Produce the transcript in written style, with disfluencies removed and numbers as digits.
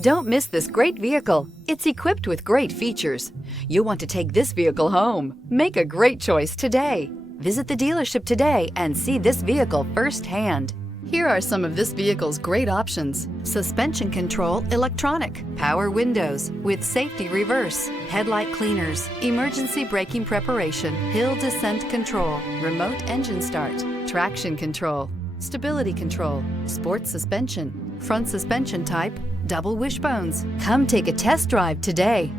Don't miss this great vehicle. It's equipped with great features. You'll want to take this vehicle home. Make a great choice today. Visit the dealership today and see this vehicle firsthand. Here are some of this vehicle's great options: suspension control electronic, power windows with safety reverse, headlight cleaners, emergency braking preparation, hill descent control, remote engine start, traction control, stability control, sport suspension, front suspension type, double wishbones. Come take a test drive today.